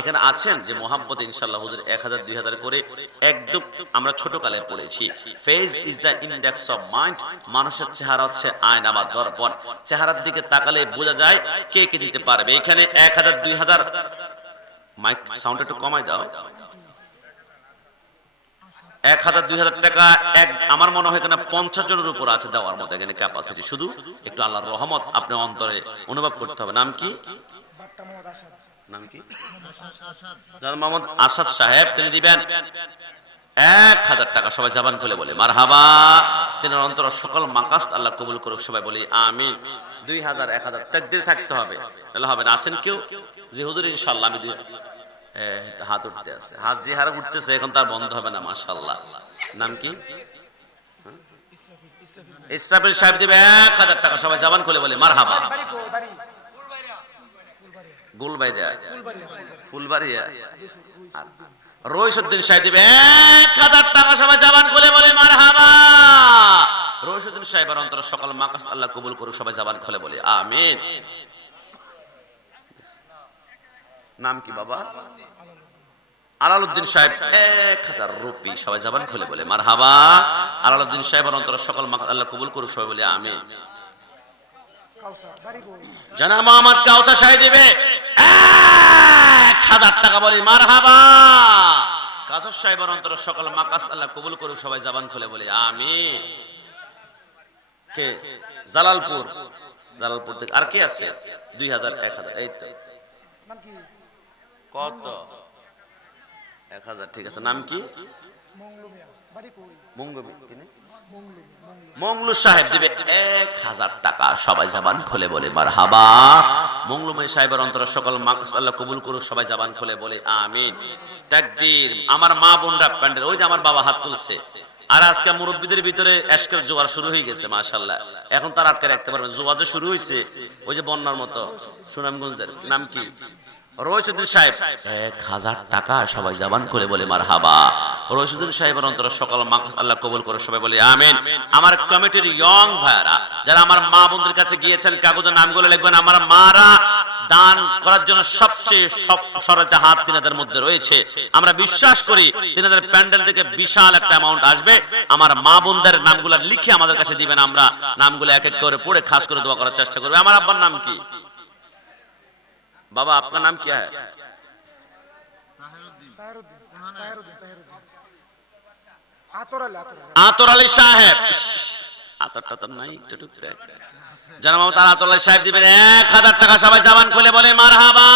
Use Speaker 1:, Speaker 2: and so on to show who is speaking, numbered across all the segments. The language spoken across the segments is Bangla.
Speaker 1: এখানে আছেন যে মোহাম্মদ ইনশাল্লাহ হুজুর এক হাজার, দুই হাজার করে একদম আমরা ছোটকালে পড়েছি। Face is the index of mind মানুষের চেহারা হচ্ছে আয়না বা দর্পণ। চেহারার দিকে তাকালে বোঝা যায় কে কে দিতে পারবে। এখানে এক হাজার, দুই হাজার মাইক সাউন্ড একটু কমাই দাও। এক হাজার, দুই হাজার টাকা এক আমার মনে হয় এখানে পঞ্চাশ জনের উপর আছে দেওয়ার মতো এখানে ক্যাপাসিটি শুধু একটু আল্লাহর রহমত আপনি অন্তরে অনুভব করতে হবে। নাম কি? নাম কি? মোহাম্মদ আসাদ সাহেব, তিনি দিবেন এক হাজার টাকা। সবাই জাবান খুলে বলে মার হাবা তিনি অন্তর সকল মাকাস আল্লাহ কবুল করুক, সবাই বলি আমি দুই হাজার, এক হাজার, তাকদির থাকতে হবে। তাহলে হবে না, আছেন কেউ? যে হুজুর ইনশাল্লাহ আমি দুই হাত উঠতে আছে। হাত যে হারে উঠতেছে, এখন তার বন্ধ হবে না মাশাল্লাহ নাম কি? ইসরাফিল সাহেব দিবে এক হাজার টাকা, সবাই জাবান খুলে বলে মার হাবা ফুলবাড়িয়া। রইসুদ্দিন সাহেব দিবে এক হাজার টাকা সবাই জাবান খুলে বলে মার হাবা রইসুদ্দিন সাহেবের অন্তর সকল মাকাস আল্লাহ কবুল করুক সবাই জাবান খুলে বলে আমিন। নাম কি বাবা? আলালউদ্দিন সাহেব এক হাজার রুপি সবাই জাবান খুলে বলে মার হাবা আলালউদ্দিন সাহেবের অন্তর সকল মাকাস আল্লাহ কবুল করুক সবাই বলে আমিন। জানা মোহাম্মদ কাউসা সাহেব দিবে। এক হাজার টাকা বলি মার হাবা কাজর সাহেবের অন্তর সকল মাকাস আল্লাহ কবুল করুক সবাই জাবান খুলে বলে আমি কে? জালালপুর। জালালপুর থেকে আর কে আছে? দুই হাজার এক হাজার এই তো। কত? এক হাজার ঠিক আছে নাম কি? মংলু সাহেব দিবে এক হাজার টাকা। সবাই জাবান খুলে বলে মার হাবা মংলুময় সাহেবের অন্তর সকল আল্লাহ কবুল করুক সবাই জাবান খুলে বলে আমিন। তাকদীর আমার মা বোনরা প্যান্ডেল ওই যে আমার বাবা হাত তুলছে। আর আজকে মুরব্বীদের ভিতরে এশকের জোয়ার শুরু হয়ে গেছে মাশাল্লাহ এখন তার আটকে রাখতে পারবেন জোয়া যে শুরু হয়েছে ওই যে বন্যার মতো। সুনামগঞ্জের নাম কি? আমার মা বোনদের কাছে গিয়েছেন, কাগজের লিখবেন, আমার মারা দান করার জন্য সবচেয়ে হাত তিনাদের মধ্যে রয়েছে। আমরা বিশ্বাস করি তিনাদের প্যান্ডেল থেকে বিশাল একটা অ্যামাউন্ট আসবে। আমার মা বোনদের নামগুলো লিখে আমাদের কাছে দিবেন, আমরা নামগুলো এক এক করে পড়ে খাস করে দোয়া করার চেষ্টা করবে। আমার আব্বার নাম কি? बाबा आपका नाम क्या है আতর আলী সাহেব ইস, আতর টাতর নাই একটু টুকটাক জানা মমতা আতর আলী সাহেব দিবেন এক হাজার টাকা সবাই জাবান খুলে বলে মার হাবা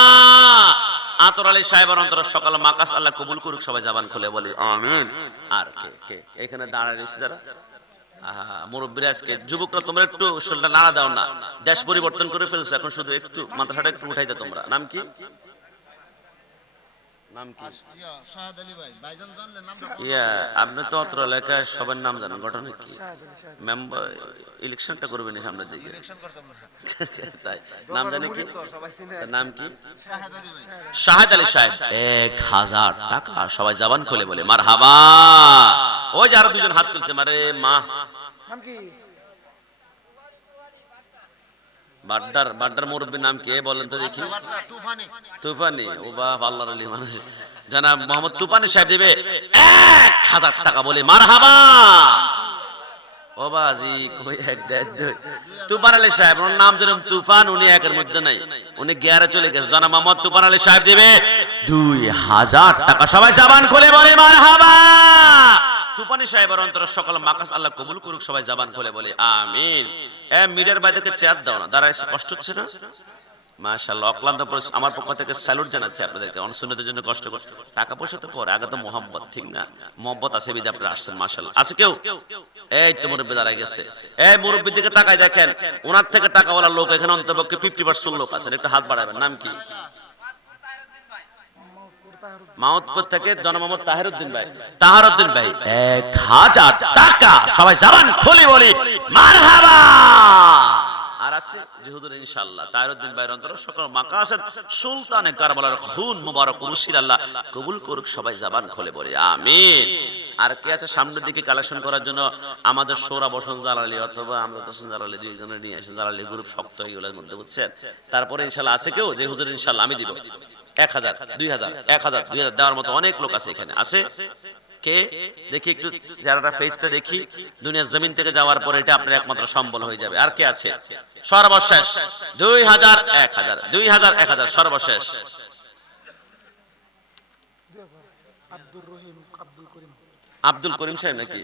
Speaker 1: আতর আলী সাহেবের অন্তর সকাল মাকাস আল্লাহ কবুল করুক সবাই জাবান খুলে বলে আমিন আর কে কে এখানে দাঁড়ায় রয়েছে যারা আহা, মুরব্বীরা আজকে যুবকরা তোমরা একটু শরীরটা নাড়া দাও না। দেশ পরিবর্তন করে ফেলছো এখন শুধু একটু মাথাটা একটু উঠাই দাও তোমরা। নাম কি? নাম কি? ইয়া আপনি তো অত্র এলাকায় সবার নাম জানেন ঘটনা কি? মেম্বার ইলেকশনটা করবেন সামনের দিকে। তাই নাম জানে কি? নাম কি? শাহাদ আলী সাহেব। এক হাজার টাকা সবাই জবান খুলে বলে মার হাবা ওই যে আরও দুজন হাত তুলছে মারে মা। বাড্ডার বাড্ডার মুরব্বীর নাম কি এ বলেন তো দেখি। তুফানি। ও বাপ আল্লাহর আলী মানুষ। জানাব মোহাম্মদ তুফানি সাহেব দেবে এক হাজার টাকা বলে। মার হাবা ও বাজি কই এক তুফান আলী সাহেব ওর নাম যেরকম তুফান উনি একের মধ্যে নাই। উনি গিয়ারে চলে গেছে। জানা মোহাম্মদ তুফান আলী সাহেব দেবে দুই হাজার টাকা। সবাই জাবান খুলে বলে মার হাবা তুফানি সাহেবের অন্তর সকল মাকাস আল্লাহ কবুল করুক, সবাই জাবান খুলে বলে, আমিন। এ মিডিয়ার বাইদেরকে চেয়ার দাও না, দাঁড়ায় এসে কষ্ট হচ্ছে না? মাশাআল্লাহ, অক্লান্ত আমার পক্ষ থেকে স্যালুট জানাচ্ছি আপনাদেরকে জন্য কষ্ট টাকা পয়সা তো পরে, আগে তো মোহাম্মত ঠিক না? মোহাম্মত আছে বিদে আপনারা আসছেন আছে কেউ? এই তো মুরব্বী দাঁড়ায় গেছে। এই মুরব্বীর দিকে তাকায় দেখেন, ওনার থেকে টাকাওয়ালা লোক, এখানে অন্তপক্ষে ফিফটি পার্সেন্ট লোক আছেন। একটু হাত বাড়াবেন, নাম কি? থেকে তাহেরউদ্দিন ভাই তাহারউদ্দিন ভাই, এক হাজার টাকা, সবাই বলি, মারহাবা! কবুল করুক, সবাই জাবান বলি আর কে আছে সামনের দিকে কালেকশন করার জন্য? আমাদের সোরা বসন জালালি, অথবা আমরা বসন জালালি নিয়ে আসেন জালালি গ্রুপ শক্ত এগুলোর মধ্যে, বুঝছেন? তারপরে ইনশাআল্লাহ আছে কেউ? যে হুজুর ইনশাআল্লাহ, আমি দিব। এক হাজার দুই হাজার এক হাজার দুই হাজার দেওয়ার মতো অনেক লোক আছে এখানে। আছে কে? দেখি একটু চেহারাটা ফেসটা দেখি। দুনিয়ার জমিন থেকে যাওয়ার পরে এটা আপনার একমাত্র সম্বল হয়ে যাবে। আর কে আছে? সর্বশেষ। দুই হাজার এক হাজার দুই হাজার এক হাজার সর্বশেষ।
Speaker 2: আব্দুল করিম।
Speaker 1: সাহেব নাকি?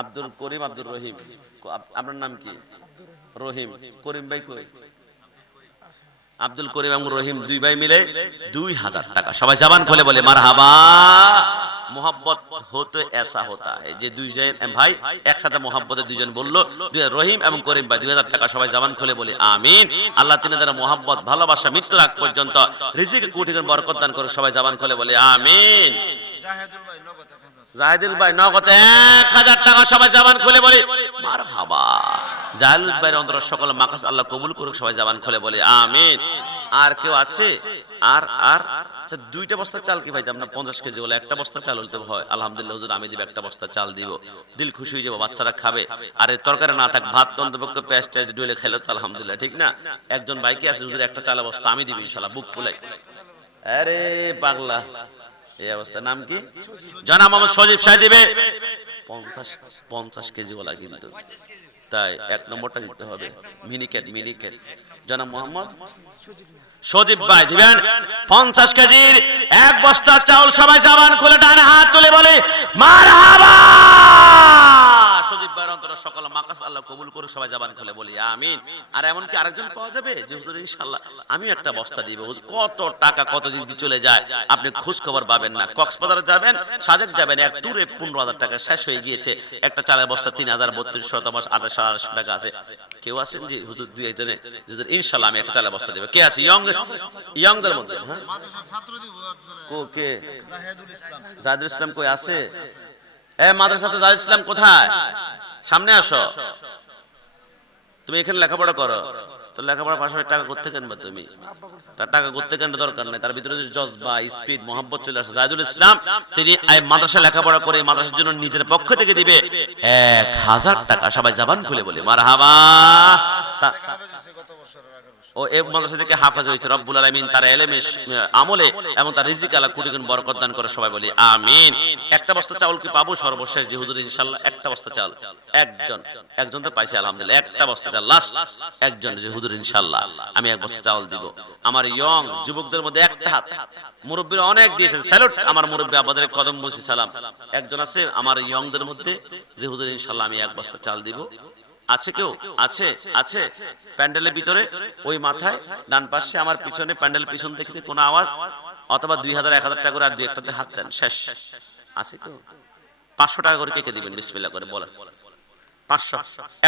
Speaker 2: আব্দুল করিম আব্দুর রহিম
Speaker 1: আব্দুল রহিম। আপনার নাম কি?
Speaker 2: রহিম।
Speaker 1: করিম ভাই কই? আব্দুল করিম এবং রহিম দুই ভাই মিলে দুই হাজার টাকা। সবাই জবান খোলে বলে মার হাবা মোহাব্বত হতে এসা হতা হয় যে দুইজন ভাই একসাথে মোহাব্বতে দুইজন বলল রহিম এবং করিম ভাই দুই হাজার টাকা সবাই জবান খুলে বলে আমিন। আল্লাহ তিনি তারা মোহাব্বত ভালোবাসা মৃত্যুর আগ পর্যন্ত রিজিক কোটি বরকত দান করে সবাই জবান খুলে বলে আমিন।
Speaker 3: জাহিদুল ভাই নগদ এক হাজার।
Speaker 1: টাকা সবাই জবান খুলে বলে মার হাবা জাহিদুল ভাইয়ের অন্তর সকল মাকাস আল্লাহ কবুল করুক, সবাই জবান খুলে বলে, আমিন। আর কেউ আছে? আর আর আচ্ছা দুইটা বস্তা চাল কি পাইতাম না পঞ্চাশ কেজি হলে একটা বস্তা চাল হইতে হয়। আলহামদুলিল্লাহ, হুজুর, আমি দিব একটা বস্তা চাল দিব। দিল খুশি হয়ে যাব, বাচ্চারা খাবে। আর তরকারি না থাক, ভাত অন্তপক্ষে পেঁয়াজ টেয়াজ ডুলে খেলো তো, আলহামদুলিল্লাহ, ঠিক না? একজন বাইকে আছে? হুজুর, একটা চাল বস্তা আমি দিব ইনশাল্লাহ বুক ফুলাই আরে পাগলা, এই অবস্থা। নাম কি? জানা মোহাম্মদ সজীব সাহেব দিবে। পঞ্চাশ পঞ্চাশ কেজি ওলা কিন্তু। তাই এক নম্বরটা দিতে হবে। মিনিকেট মিনিকেট। জানা মোহাম্মদ? সজীব ভাই, দিবেন। পঞ্চাশ কেজির এক বস্তা চাউল। সবাই সাবান খুলে, ডান হাত তুলে বলে মার সজীব ভাইয়ের অন্তর সকল মাকাস আল্লাহ কবুল করে সবাই জাবান খুলে বলি আমিন। আর এমনকি আরেকজন পাওয়া যাবে? যে হুজুর ইনশাল্লাহ আমি একটা বস্তা দিব। কত টাকা কত দিন দিয়ে চলে যায়? আপনি খোঁজ খবর পাবেন না। কক্সবাজার যাবেন সাজেক যাবেন এক ট্যুরে পনেরো হাজার টাকা শেষ হয়ে গিয়েছে। একটা চালের বস্তা তিন হাজার বত্রিশ শত মাস আঠাশ আড়াইশো টাকা আছে। কেউ আছেন যে হুজুর দুই একজনে? হুজুর ইনশাল্লাহ আমি একটা চালের বস্তা দেবো। কে আছে? ইয়ং ইয়ংদের মধ্যে হ্যাঁ। কো কে?
Speaker 3: জাহেদুল ইসলাম।
Speaker 1: জাহিদুল ইসলাম কই আছে? এ মাদ্রাসাতে কোথায়? সামনে আসো। তুমি এখানে লেখাপড়া করো। তো লেখাপড়ার পাশাপাশি টাকা করতে কেনবা তুমি? তার টাকা করতে কেন দরকার নাই। তার ভিতরে যদি জজবা, স্পিড মোহাম্মত চলে আসে, জাহিদুল ইসলাম, তিনি মাদ্রাসা লেখাপড়া করে মাদ্রাসার জন্য নিজের পক্ষ থেকে দিবে এক হাজার টাকা। সবাই জাবান খুলে বলে মার হাবা ও এই মাদ্রাসা থেকে হাফেজ হয়েছে। রব্বুল আলামিন তার এলেমে, আমলে এবং তার রিজিক আলা কোটি গুণ বরকত দান করে সবাই বলি, আমিন। একটা বস্তা চাউল কি পাবো? সর্বশেষ যে হুজুর, ইনশাআল্লাহ, একটা বস্তা চাল একজন একজন তো পাইছে, আলহামদুলিল্লাহ, একটা বস্তা চাল লাস্ট একজন যে হুজুর, ইনশাআল্লাহ। আমি এক বস্তা চাউল দিব। আমার ইয়ং যুবকদের মধ্যে একটা হাত। মুরব্বীরা অনেক দিয়েছেন। স্যালুট আমার মুরব্বী আমাদের কদম বসি সালাম। একজন আছে, আমার ইয়ংদের মধ্যে যে হুজুর, ইনশাআল্লাহ, আমি এক বস্তা চাল দিব। আছে কেউ? আছে আছে। প্যান্ডেলের ভিতরে, ওই মাথায়, ডান পাশে আমার পিছনে প্যান্ডেল পিছন থেকে কোনো আওয়াজ, অথবা দুই হাজার, এক হাজার টাকা করে আর দুই একটাতে হাত দেন, শেষ। আছে কেউ? পাঁচশো টাকা করে কে কে দিবেন? বিসমিল্লা করে বলেন। পাঁচশো।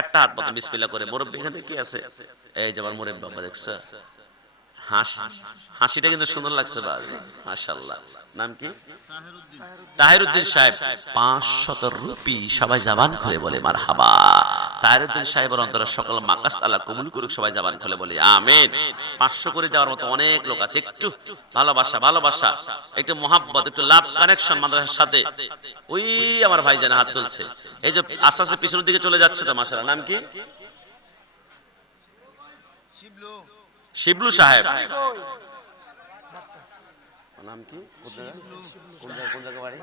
Speaker 1: একটা হাত মতো বিসমিল্লা করে। মোরব্বী এখানে কি আছে? এই যে আমার মোরব্বী বাবা দেখছে হাসি। হাসিটা কিন্তু সুন্দর লাগছে মাশাল্লাহ নাম কি? তাহিরুদ্দিন সাহেব। পাঁচশত রুপি সবাই জাবান খুলে বলে মার হাবা তাহিরুদ্দিন সাহেবের অন্তরে সকল মাকাস আল্লাহ কবুল করুক সবাই জাবান খুলে বলে আমেন। পাঁচশো করে দেওয়ার মতো অনেক লোক আছে একটু ভালোবাসা ভালোবাসা একটু মহাব্বত একটু লাভ কানেকশন মাদ্রাসার সাথে। ওই আমার ভাই যেন হাত তুলছে। এই যে আস্তে আস্তে পিছনের দিকে চলে যাচ্ছে তো মাসালা নাম কি
Speaker 3: শিবলু
Speaker 1: শিবলু সাহেব। নাম কি? কোন জায়গা কোন জায়গা বাড়ি?